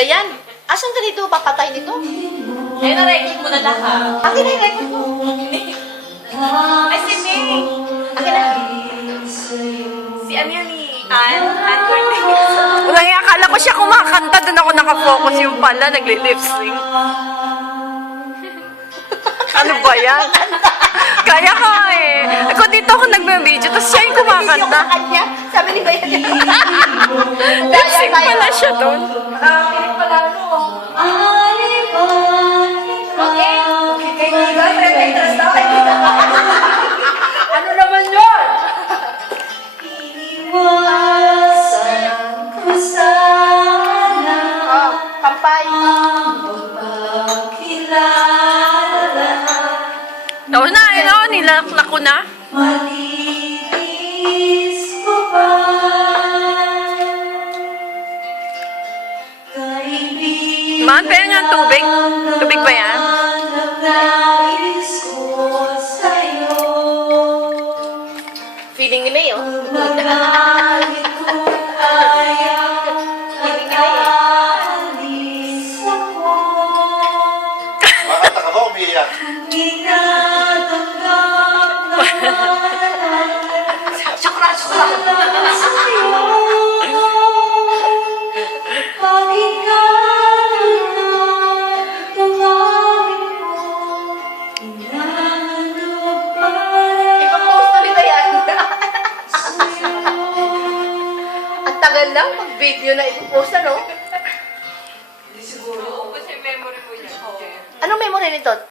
Dayan, asan ka dito? Papatay dito? Eh, na-record mo na lahat. Akin na yung record mo. Ay, si May. Akin na. Si ano yan ni Ann Cortez. Wala nga, akala ko siya kumakanta. Doon ako nakafocus yung pala. Nagli-lip-sync. Ano ba yan? Kaya ka eh. Ako dito ako nagbe-video, tapos siya yung Video kumakanta. ka kanya. Sabi ni Bayan. Lip-sync pala siya doon. Kinig pala ano. Okay. Kaibigan, pre-interest na kaibigan. Ano naman yun? Oh, kampay. Oo na, nilakla ko na. Man, pero nga tubig. Tubig ba yan? Feeling ni May, oh. Makakanta ka ba umiiyak? Sakra. Ipapost na ni Bayan. Ang tagal lang pag video na ipapost na, no? Oo, kasi memory mo yan. Anong memory nito?